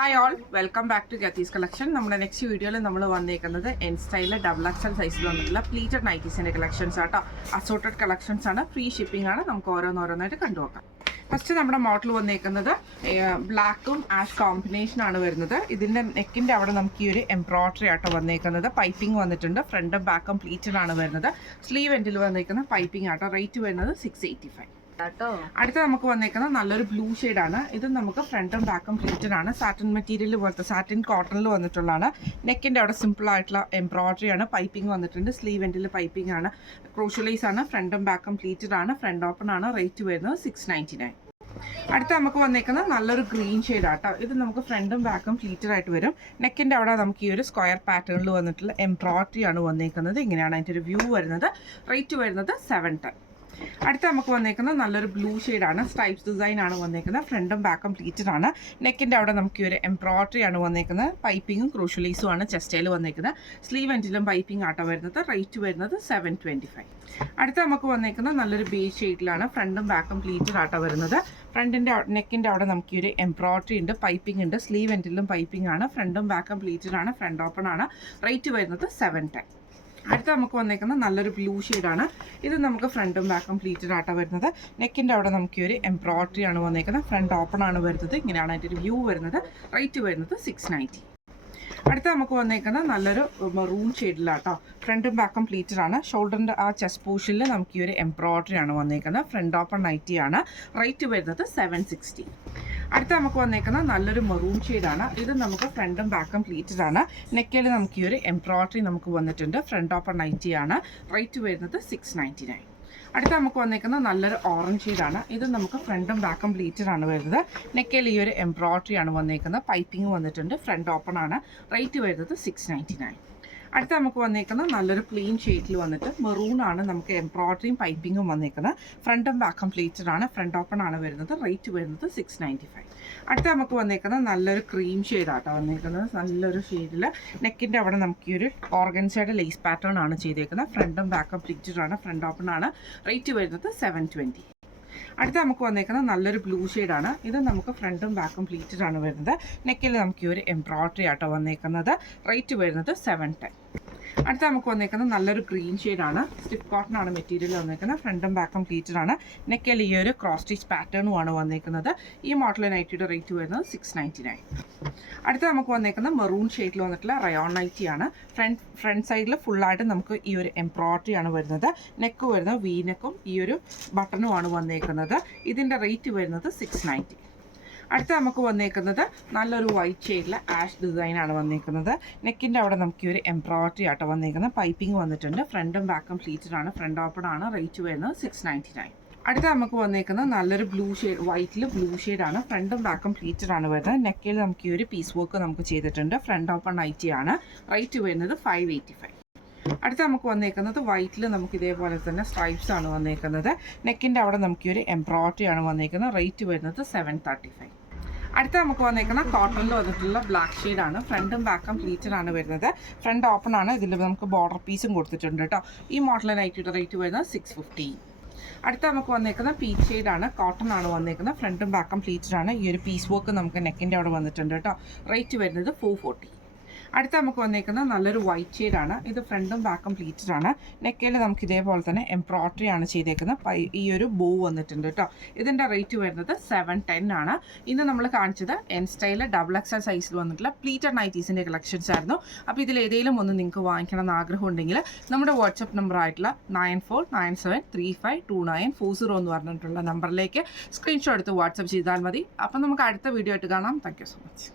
Hi all welcome back to ഗത്തീസ് collection. നമ്മുടെ next വീഡിയോയിൽ നമ്മൾ വന്നേക്കുന്നത് എൻ സ്റ്റൈലിൽ ഡബിൾ എക്സൽ സൈസിൽ വന്നിട്ടുള്ള പ്ലീറ്റഡ് നൈറ്റീസിൻ്റെ കളക്ഷൻസ് ആട്ടോ. അസോർട്ടഡ് കളക്ഷൻസ് ആണ്, ഫ്രീ ഷിപ്പിംഗ് ആണ്. നമുക്ക് ഓരോന്നോരോന്നായിട്ട് കണ്ടുനോക്കാം. ഫസ്റ്റ് നമ്മുടെ മോഡൽ വന്നേക്കുന്നത് ബ്ലാക്കും ആഷ് കോമ്പിനേഷൻ ആണ് വരുന്നത്. ഇതിൻ്റെ നെക്കിൻ്റെ അവിടെ നമുക്ക് ഈ ഒരു എംബ്രോയ്ഡറി ആട്ടോ വന്നേക്കുന്നത്. പൈപ്പിംഗ് വന്നിട്ടുണ്ട്, ഫ്രണ്ടും ബാക്കും പ്ലീറ്റഡ് ആണ് വരുന്നത്. സ്ലീവ് എൻഡിൽ വന്നേക്കുന്ന പൈപ്പിംഗ് ആട്ടോ. റേറ്റ് വരുന്നത് 685. അടുത്ത നമുക്ക് വന്നേക്കുന്നത് നല്ലൊരു ബ്ലൂ ആണ്. ഇത് നമുക്ക് ഫ്രണ്ടും ബാക്കും പ്ലീറ്റഡ് ആണ്. സാറ്റിൻ മെറ്റീരിയൽ പോലത്തെ സാറ്റിൻ കോട്ടണിൽ വന്നിട്ടുള്ളതാണ്. നെക്കിൻ്റെ അവിടെ സിമ്പിൾ ആയിട്ടുള്ള എംബ്രോയ്ഡറി ആണ്. പൈപ്പിംഗ് വന്നിട്ടുണ്ട്, സ്ലീവ് എൻഡിൽ പൈപ്പിംഗ് ആണ്. ക്രൂഷ്യലൈസ് ആണ്. ഫ്രണ്ടും ബാക്കും പ്ലീറ്റഡ് ആണ്. ഫ്രണ്ട് ഓപ്പൺ ആണ്. റേറ്റ് വരുന്നത് 699. അടുത്ത നമുക്ക് വന്നേക്കുന്നത് നല്ലൊരു ഗ്രീൻ ആട്ടോ. ഇത് നമുക്ക് ഫ്രണ്ടും ബാക്കും പ്ലീറ്റഡ് ആയിട്ട് വരും. നെക്കിൻ്റെ അവിടെ നമുക്ക് ഈ ഒരു സ്ക്വയർ പാറ്റേണിൽ വന്നിട്ടുള്ള എംബ്രോയ്ഡറി ആണ് വന്നേക്കുന്നത്. ഇങ്ങനെയാണ് അതിൻ്റെ ഒരു വ്യൂ വരുന്നത്. റേറ്റ് വരുന്നത് 710. അടുത്ത നമുക്ക് വന്നേക്കുന്നത് നല്ലൊരു ബ്ലൂ ആണ്. സ്ട്രൈപ്സ് ഡിസൈൻ ആണ് വന്നേക്കുന്നത്. ഫ്രണ്ടും ബാക്കും പ്ലീറ്റഡ് ആണ്. നെക്കിൻ്റെ അവിടെ നമുക്ക് ഈ ഒരു എംബ്രോയ്ഡറി ആണ് വന്നേക്കുന്നത്. പൈപ്പിങ്ങും ക്രൂഷ്യലൈസും ആണ് ചെസ്റ്റയിൽ വന്നേക്കുന്നത്. സ്ലീവ് എൻഡിലും പൈപ്പിംഗ് ആട്ടോ വരുന്നത്. റേറ്റ് വരുന്നത് 725. അടുത്ത നമുക്ക് വന്നേക്കുന്നത് നല്ലൊരു ബേജ് ഷെയ്ഡിലാണ്. ഫ്രണ്ടും ബാക്കും പ്ലീറ്റഡ് ആട്ടോ വരുന്നത്. ഫ്രണ്ടിൻ്റെ നെക്കിൻ്റെ അവിടെ നമുക്ക് ഈ ഒരു എംബ്രോയ്ഡറി ഉണ്ട്, പൈപ്പിംഗ് ഉണ്ട്. സ്ലീവ് എൻഡിലും പൈപ്പിംഗ് ആണ്. ഫ്രണ്ടും ബാക്കും പ്ലീറ്റഡ് ആണ്. ഫ്രണ്ട് ഓപ്പൺ ആണ്. റേറ്റ് വരുന്നത് 710. അടുത്ത നമുക്ക് വന്നേക്കുന്നത് നല്ലൊരു ബ്ലൂ ആണ്. ഇത് നമുക്ക് ഫ്രണ്ടും ബാക്കും പ്ലീറ്റഡ് ആട്ടോ വരുന്നത്. നെക്കിൻ്റെ അവിടെ നമുക്ക് ഈ ഒരു എംബ്രോയ്ഡറി ആണ് വന്നേക്കുന്നത്. ഫ്രണ്ട് ഓപ്പൺ ആണ് വരുന്നത്. ഇങ്ങനെയാണ് അതിൻ്റെ ഒരു വ്യൂ വരുന്നത്. റേറ്റ് വരുന്നത് 690. അടുത്ത നമുക്ക് വന്നേക്കുന്നത് നല്ലൊരു മെറൂൺ ഷെയ്ഡിലാട്ടോ. ഫ്രണ്ടും ബാക്കും പ്ലീറ്റഡ് ആണ്. ഷോൾഡറിൻ്റെ ആ ചെസ്റ്റ് പോർഷനിൽ നമുക്ക് ഈ ഒരു എംബ്രോയ്ഡറി ആണ് വന്നേക്കുന്നത്. ഫ്രണ്ട് ഓപ്പൺ നൈറ്റി ആണ്. റേറ്റ് വരുന്നത് 760. അടുത്ത നമുക്ക് വന്നേക്കുന്നത് നല്ലൊരു മെറൂൺ ഷെയ്ഡാണ്. ഇത് നമുക്ക് ഫ്രണ്ടും ബാക്കും പ്ലീറ്റഡ് ആണ്. നെക്കിൽ നമുക്ക് ഈ ഒരു എംബ്രോയ്ഡറി നമുക്ക് വന്നിട്ടുണ്ട്. ഫ്രണ്ട് ഓപ്പൺ നൈറ്റി ആണ്. റേറ്റ് വരുന്നത് 699. അടുത്ത നമുക്ക് വന്നേക്കുന്നത് നല്ലൊരു ഓറഞ്ച് ഷെയ്ഡാണ്. ഇത് നമുക്ക് ഫ്രണ്ടും ബാക്കും പ്ലീറ്റഡ് ആണ് വരുന്നത്. നെക്കിൽ ഈ ഒരു എംബ്രോയ്ഡറി ആണ് വന്നേക്കുന്നത്. പൈപ്പിംഗ് വന്നിട്ടുണ്ട്. ഫ്രണ്ട് ഓപ്പൺ ആണ്. റേറ്റ് വരുന്നത് 699. അടുത്ത നമുക്ക് വന്നേക്കുന്നത് നല്ലൊരു പ്ലെയിൻ ഷെയ്ഡിൽ വന്നിട്ട് മെറൂൺ ആണ്. നമുക്ക് എംബ്രോയ്ഡറിയും പൈപ്പിങ്ങും വന്നേക്കുന്നത്. ഫ്രണ്ടും ബാക്കും പ്ലീറ്റഡ് ആണ്. ഫ്രണ്ട് ഓപ്പൺ ആണ് വരുന്നത്. റേറ്റ് വരുന്നത് 695. അടുത്ത നമുക്ക് വന്നേക്കുന്നത് നല്ലൊരു ക്രീം ഷെയ്ഡാട്ടോ വന്നേക്കുന്നത്. നല്ലൊരു ഷെയ്ഡിൽ നെക്കിൻ്റെ അവിടെ നമുക്ക് ഈ ഒരു ഓർഗൻസയുടെ ലേസ് പാറ്റേൺ ആണ് ചെയ്തേക്കുന്നത്. ഫ്രണ്ടും ബാക്കും പ്ലീറ്റഡ് ആണ്. ഫ്രണ്ട് ഓപ്പൺ ആണ്. റേറ്റ് വരുന്നത് 720. അടുത്ത നമുക്ക് വന്നേക്കുന്നത് നല്ലൊരു ബ്ലൂ ആണ്. ഇത് നമുക്ക് ഫ്രണ്ടും ബാക്കും പ്ലീറ്റഡ് ആണ് വരുന്നത്. നെക്കിൽ നമുക്ക് ഈ ഒരു എംബ്രോയ്ഡറി ആട്ടോ വന്നേക്കുന്നത്. റേറ്റ് വരുന്നത് 710. അടുത്ത നമുക്ക് വന്നേക്കുന്നത് നല്ലൊരു ഗ്രീൻ ആണ്. സ്റ്റിഫ് കോട്ടൺ ആണ് മെറ്റീരിയൽ വന്നേക്കുന്നത്. ഫ്രണ്ടും ബാക്കും പ്ലീറ്റഡ് ആണ്. നെക്കിൽ ഈ ഒരു ക്രോസ് സ്റ്റിച്ച് പാറ്റേണും ആണ് വന്നേക്കുന്നത്. ഈ മോഡൽ നൈറ്റിയുടെ റേറ്റ് വരുന്നത് 699. അടുത്ത നമുക്ക് വന്നേക്കുന്നത് മെറൂൺ ഷെയ്ഡിൽ വന്നിട്ടുള്ള റയോൺ നൈറ്റി ആണ്. ഫ്രണ്ട് സൈഡിൽ ഫുള്ളായിട്ട് നമുക്ക് ഈ ഒരു എംബ്രോയ്ഡറി ആണ് വരുന്നത്. നെക്ക് വരുന്നത് വി നെക്കും ഈ ഒരു ബട്ടണും ആണ് വന്നേക്കുന്നത്. ഇതിൻ്റെ റേറ്റ് വരുന്നത് 690. അടുത്ത നമുക്ക് വന്നേക്കുന്നത് നല്ലൊരു വൈറ്റ് ഷെയ്ഡിൽ ആഷ് ഡിസൈൻ ആണ് വന്നേക്കുന്നത്. നെക്കിൻ്റെ അവിടെ നമുക്ക് ഈ ഒരു എംബ്രോയ്ഡറി ആട്ടോ വന്നേക്കുന്നത്. പൈപ്പിംഗ് വന്നിട്ടുണ്ട്. ഫ്രണ്ടും ബാക്കും പ്ലീറ്റഡ് ആണ്. ഫ്രണ്ട് ഓപ്പൺ ആണ്. റേറ്റ് വരുന്നത് 699. അടുത്ത നമുക്ക് വന്നേക്കുന്നത് നല്ലൊരു ബ്ലൂ ഷെയ്ഡ്, വൈറ്റിൽ ബ്ലൂ ആണ്. ഫ്രണ്ടും ബാക്കും പ്ലീറ്റഡ് ആണ് വരുന്നത്. നെക്കിൽ നമുക്ക് ഈ ഒരു പീസ് വർക്ക് നമുക്ക് ചെയ്തിട്ടുണ്ട്. ഫ്രണ്ട് ഓപ്പൺ നൈറ്റി ആണ്. റേറ്റ് വരുന്നത് 585. അടുത്ത നമുക്ക് വന്നേക്കുന്നത് വൈറ്റിൽ നമുക്ക് ഇതേപോലെ തന്നെ സ്ട്രൈപ്സ് ആണ് വന്നേക്കുന്നത്. നെക്കിൻ്റെ അവിടെ നമുക്ക് ഈ ഒരു എംബ്രോയ്ഡറി ആണ് വന്നേക്കുന്നത്. റേറ്റ് വരുന്നത് 735. അടുത്ത നമുക്ക് വന്നേക്കുന്ന കോട്ടണിൽ വന്നിട്ടുള്ള ബ്ലാക്ക് ആണ്. ഫ്രണ്ടും ബാക്കും പ്ലീറ്റഡ് ആണ് വരുന്നത്. ഫ്രണ്ട് ഓപ്പൺ ആണ്. ഇതിൽ നമുക്ക് ബോർഡർ പീസും കൊടുത്തിട്ടുണ്ട് കേട്ടോ. ഈ മോഡൽ നൈറ്റിയുടെ റേറ്റ് വരുന്നത് 650. അടുത്ത നമുക്ക് വന്നേക്കുന്ന പീച്ച് ആണ്. കോട്ടൺ ആണ് വന്നേക്കുന്നത്. ഫ്രണ്ടും ബാക്കും പ്ലീറ്റഡ് ആണ്. ഈ ഒരു പീസ് വർക്ക് നമുക്ക് നെക്കിൻ്റെ അവിടെ വന്നിട്ടുണ്ട് കേട്ടോ. റേറ്റ് വരുന്നത് 440. അടുത്ത നമുക്ക് വന്നേക്കുന്നത് നല്ലൊരു വൈറ്റ് ആണ്. ഇത് ഫ്രണ്ടും ബാക്കും പ്ലീറ്റഡ് ആണ്. നെക്കിൽ നമുക്ക് ഇതേപോലെ തന്നെ എംബ്രോയ്ഡറി ആണ് ചെയ്തേക്കുന്നത്. ഈ ഒരു ബോ വന്നിട്ടുണ്ട് കേട്ടോ. ഇതിൻ്റെ റേറ്റ് വരുന്നത് 710 ആണ്. ഇന്ന് നമ്മൾ കാണിച്ചത് എൻ സ്റ്റൈൽ ഡബിൾ എക്സൽ സൈസിൽ വന്നിട്ടുള്ള പ്ലീറ്റഡ് നൈറ്റീസിൻ്റെ കളക്ഷൻസ് ആയിരുന്നു. അപ്പോൾ ഇതിൽ ഏതെങ്കിലും ഒന്ന് നിങ്ങൾക്ക് വാങ്ങിക്കണം എന്ന് ആഗ്രഹം ഉണ്ടെങ്കിൽ നമ്മുടെ വാട്സപ്പ് നമ്പർ ആയിട്ടുള്ള 9497352940 എന്ന് പറഞ്ഞിട്ടുള്ള നമ്പറിലേക്ക് സ്ക്രീൻഷോട്ട് എടുത്ത് വാട്സപ്പ് ചെയ്താൽ മതി. അപ്പം നമുക്ക് അടുത്ത വീഡിയോ ആയിട്ട് കാണാം. Thank you so much.